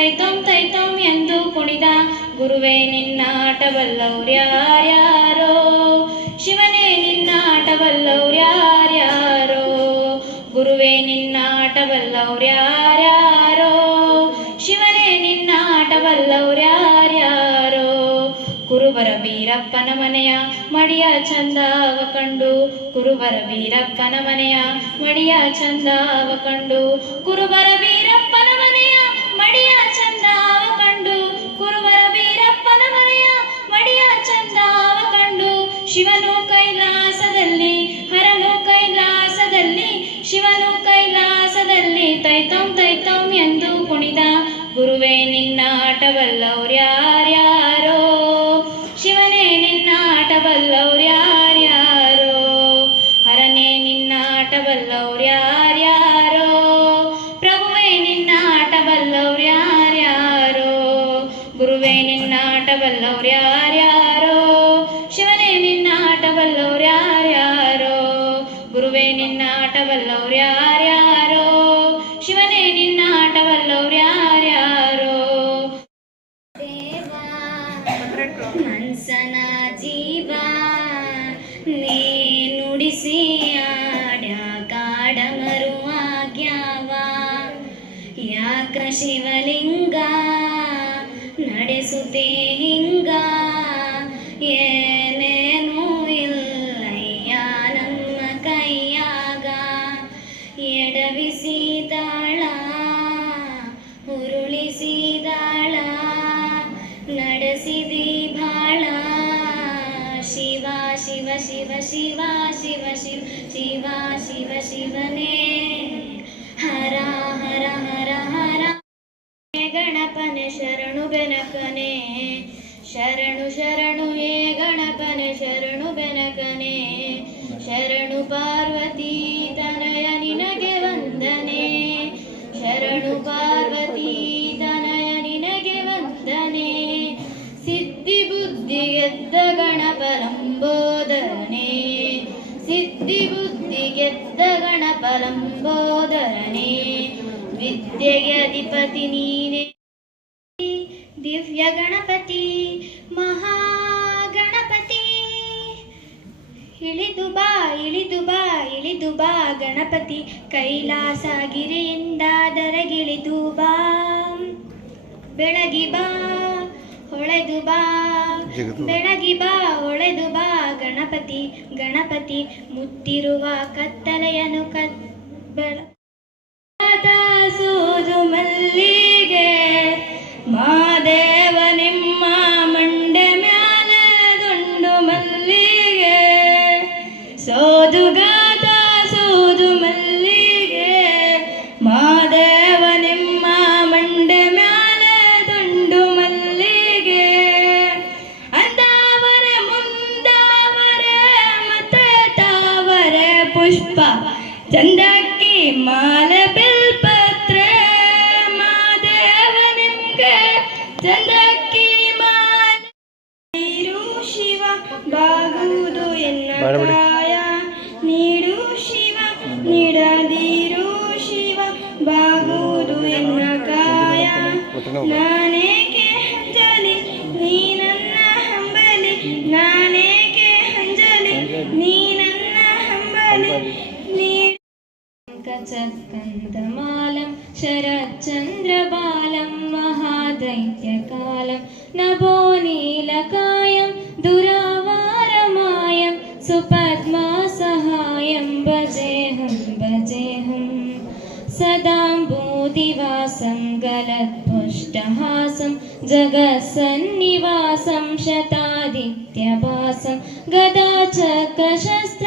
ತೈತೊಂ ತೈತೋಂ ಎಂದು ಕುಣಿದ ಗುರುವೇ ನಿನ್ನಾಟವಲ್ಲವ್ರ್ಯಾರ್ಯಾರೋ ಶಿವನೇ ನಿನ್ನಾಟವಲ್ಲವ್ರ್ಯಾರ್ಯಾರೋ ಗುರುವೇ ನಿನ್ನಾಟವಲ್ಲವ್ರ್ಯಾರ್ಯಾರೋ ಶಿವನೇ ನಿನ್ನಾಟವಲ್ಲವ್ರ್ಯಾರ್ಯಾರೋ ಕುರುಬರ ಬೀರಪ್ಪನ ಮನೆಯ ಮಡಿಯ ಚಂದಾವ ಕಂಡು, ಕುರುಬರ ಬೀರಪ್ಪನ ಮನೆಯ ಮಡಿಯ ಚಂದಾವ ಕಂಡು, ಕುರುಬರ ಯಾಕ ಶಿವಲಿಂಗ ನಡೆಸುತ್ತೆ ಹಿಂಗ ಏನೇನೂ ಇಲ್ಲಯ್ಯ ನಮ್ಮ ಕೈಯಾಗ ಎಡವಿಸಿದಾಳ ಉರುಳಿಸಿದಾಳ ನಡೆಸಿದಿ ಬಾಳ ಶಿವ ಶಿವ ಶಿವ ಶಿವ ಶಿವ ಶಿವ ಶಿವ ಶಿವ ಶರಣು ಶರಣು ಹೇ ಗಣಪನೆ, ಶರಣು ಬೆನಕನೆ. ಶರಣು ಪಾರ್ವತಿ ತನಯ ನಿನಗೆ ವಂದನೆ. ಶರಣು ಪಾರ್ವತಿ ತನಯ ನಿನಗೆ ವಂದನೆ. ಸಿದ್ಧಿ ಬುದ್ಧಿ ಗೆದ್ದ ಗಣಪಲಂಬೋದರನೆ ಸಿದ್ಧಿ ಬುದ್ಧಿ ಗೆದ್ದ ಗಣಪಲಂಬೋದರನೆ ವಿದ್ಯೆಗೆ ಅಧಿಪತಿ ನೀನೆ. ದಿವ್ಯ ಗಣಪತಿ. ಮಹಾಗಣಪತಿ. ಇಳಿದು ಬಾ ಇಳಿದು ಬಾ ಇಳಿದು ಬಾ ಗಣಪತಿ. ಕೈಲಾಸಗಿರಿಯಿಂದ ದರಗಿಳಿದು ಬಾ. ಬೆಳಗಿ ಬಾ ಹೊಳೆದು ಬಾ. ಬೆಳಗಿ ಬಾ ಹೊಳೆದು ಬಾ ಗಣಪತಿ. ಗಣಪತಿ ಮುತ್ತಿರುವ ಕತ್ತಲೆಯನ್ನು ಕತ್ ಬೆಳ ಸೋದು ಮಲ್ಲಿಗೆ पुष्प चंदा के माल बिल चक्रन्दमालं शरच्चन्द्रबालं महादेव दैत्यकालं नभो नीलकायं दुरावारमायं सुपद्मासहायं भजेऽहं भजेऽहं सदाम्बूदिवासं गलत्पुष्टहासं जगत्सन्निवासं शतादित्यभासं गदाचक्रशस्त्र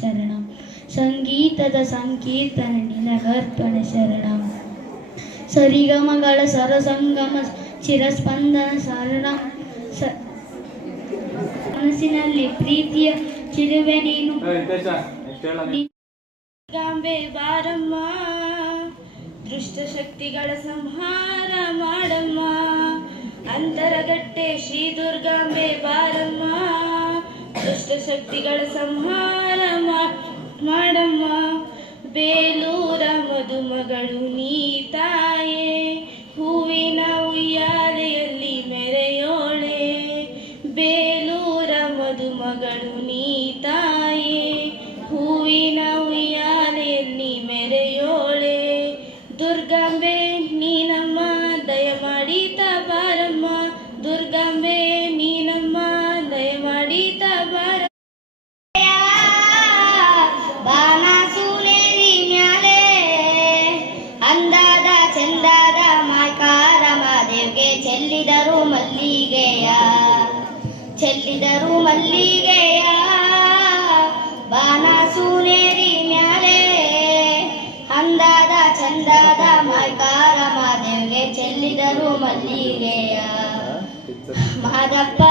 ಶರಣಂ. ಸಂಗೀತದ ಸಂಕೀರ್ತನ ನಿನಗರ್ಪಣೆ ಶರಣಂ. ಸರಿಗಮಗಳ ಸರಸಂಗಮ ಚಿರಸ್ಪಂದನ ಶರಣಂ ಸ ಮನಸ್ಸಿನಲ್ಲಿ ಪ್ರೀತಿಯ ಚಿರುವೆ ನೀನು. ಗಾಂಬೆ ಬಾರಮ್ಮ ದುಷ್ಟಶಕ್ತಿಗಳ ಸಂಹಾರ ಮಾಡಮ್ಮ. ಅಂತರಗಟ್ಟೆ ಶ್ರೀ ದುರ್ಗಾಂಬೆ ಬಾರಮ್ಮ. ದುಷ್ಟ ಶಕ್ತಿಗಳ ಸಂಹಾರ ಮಾಡಮ್ಮ. ಬೇಲೂರ ಮದುಮಗಳು ನೀ ತಾಯೇ, ಹೂವಿನ ಉಯ್ಯಾಲೆಯಲ್ಲಿ ಮೆರೆಯೋಳೆ. ಬೇಲೂರ ಮದುಮಗಳು ನೀ ತಾಯೇ. ಚೆಲ್ಲಿದರು ಮಲ್ಲಿಗೆಯ ಮಾದಪ್ಪ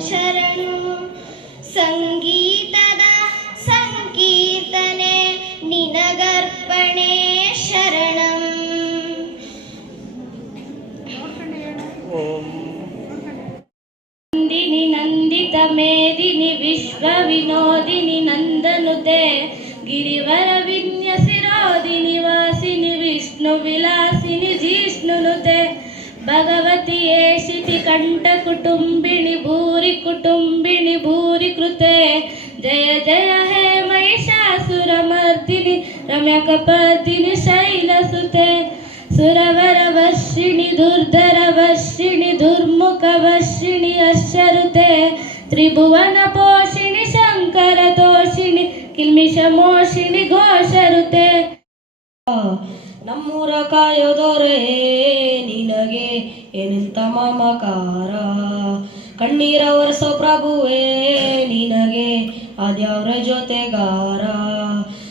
ಶರಣು. ಸಂಗೀತದ ಸಂಕೀರ್ತನೆ ನಿನಗರ್ಪಣೆ ಶರಣಂ. ನಂದಿನಿ ನಂದಿತ ಮೇದಿನಿ ವಿಶ್ವ ವಿನೋದಿನಿ ನಂದನುತೆ ಗಿರಿವರ ವಿನ್ಯಸಿರೋದಿನಿ ವಾಸಿನಿ ವಿಷ್ಣು ವಿಲಾಸಿನಿ ಜಿಷ್ಣುನುತೆ ಜಯ ಹೇ ಮಹಿಷಾಸುರ ಮರ್ದಿನಿ ರಮ್ಯಕಪರ್ದಿನಿ ಶೈಲಸುತೆ ಸುರವರ ವರ್ಷಿಣಿ, ದುರ್ಧರ ವರ್ಷಿಣಿ, ದುರ್ಮುಖ ವರ್ಷಿಣಿ ಅಶ್ವರುತೆ. ತ್ರಿಭುವನ ಪೋಷಿಣಿ, ಶಂಕರ ತೋಷಿಣಿ, ಕಿಲ್ಮಿಷ ಮೋಷಿಣಿ ಘೋಷರುತೆ. ನಮ್ಮೂರ ಕಾಯೋದೊರೆ ನಿನಗೆ ಏನಿಂತ ಮಮಕಾರ? ಕಣ್ಣೀರ ಒರೆಸೋ ಪ್ರಭುವೇ, ನಿನಗೆ ಅದ್ಯಾವ್ರ ಜೊತೆಗಾರ?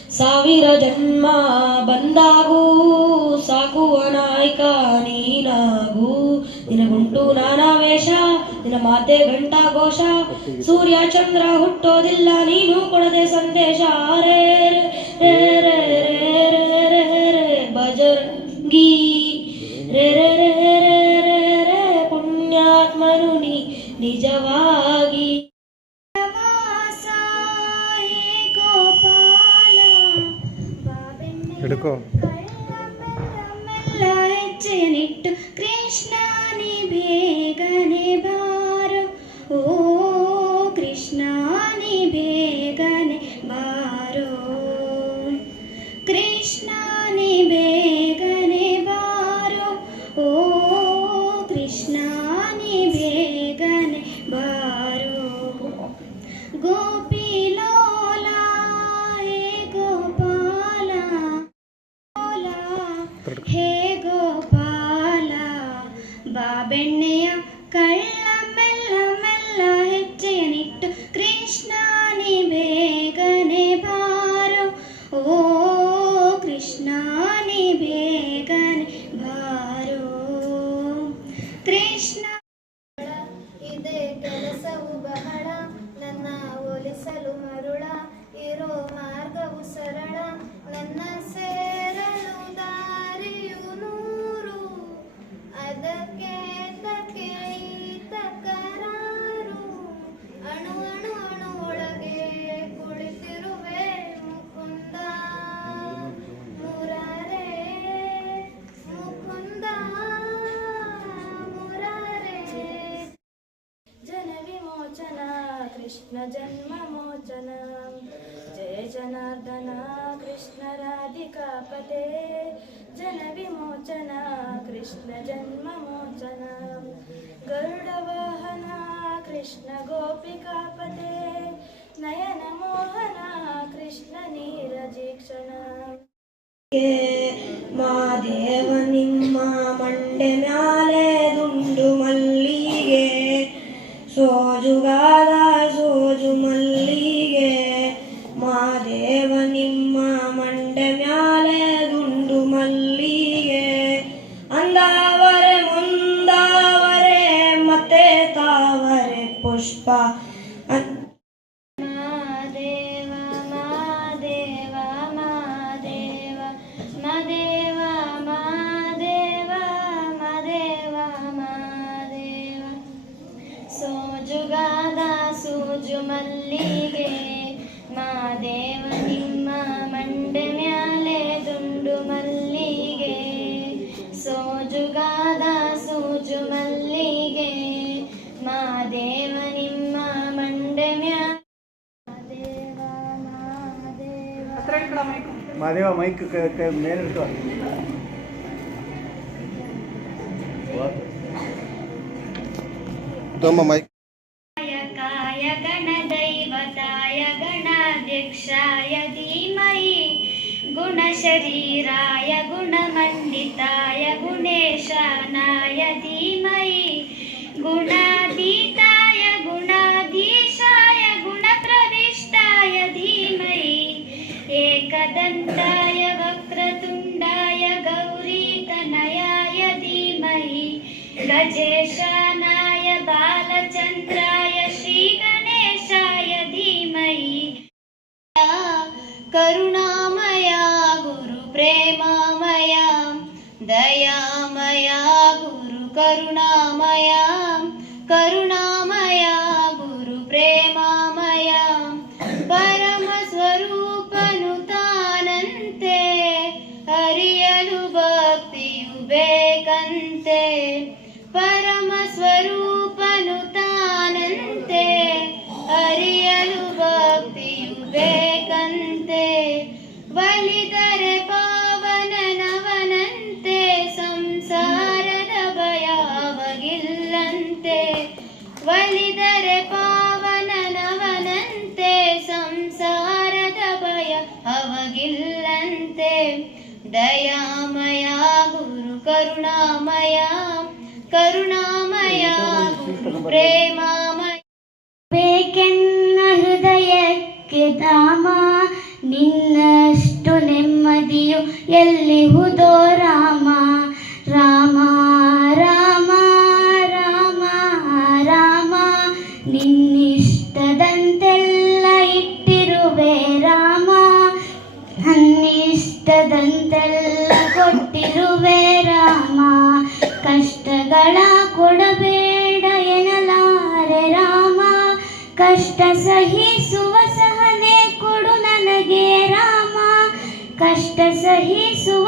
ಸಾವಿರ ಜನ್ಮ ಬಂದಾಗೂ ಸಾಕುವ ನಾಯ್ಕ, ನೀನಾಗೂ. ನಿನಗುಂಟು ನಾನಾ ವೇಷ, ನಿನ್ನ ಮಾತೆ ಗಂಟಾ ಘೋಷ. ಸೂರ್ಯ ಚಂದ್ರ ಹುಟ್ಟೋದಿಲ್ಲ, ನೀನು ಕೊಡದೆ ಸಂದೇಶ. ರೇ ರೇ ರೇ जन्ममोचनं जय जनार्दना कृष्णराधिकापते जनविमोचना कृष्णजन्ममोचनं गरुडवोहना कृष्णगोपिकापते नयनमोहना कृष्णनीरजिक्षणे मा மதேவா மைக்கு மேலே இருக்கு தோம்ப மைக் ದಯಾಮಯ ಗುರು ಕರುಣಾಮಯ ಕರುಣಾಮಯ ಪ್ರೇಮಾಮಯ. ಬೇಕೆನ್ನ ಹೃದಯಕ್ಕೆ ಧಾಮ ನಿನ್ನಷ್ಟು ನೆಮ್ಮದಿಯು ಎಲ್ಲಿ ಹುದೋ ಕಷ್ಟ ಸಹಿಸುವ ಸಹನೆ ಕೊಡು ನನಗೆ ರಾಮ. ಕಷ್ಟ ಸಹಿಸುವ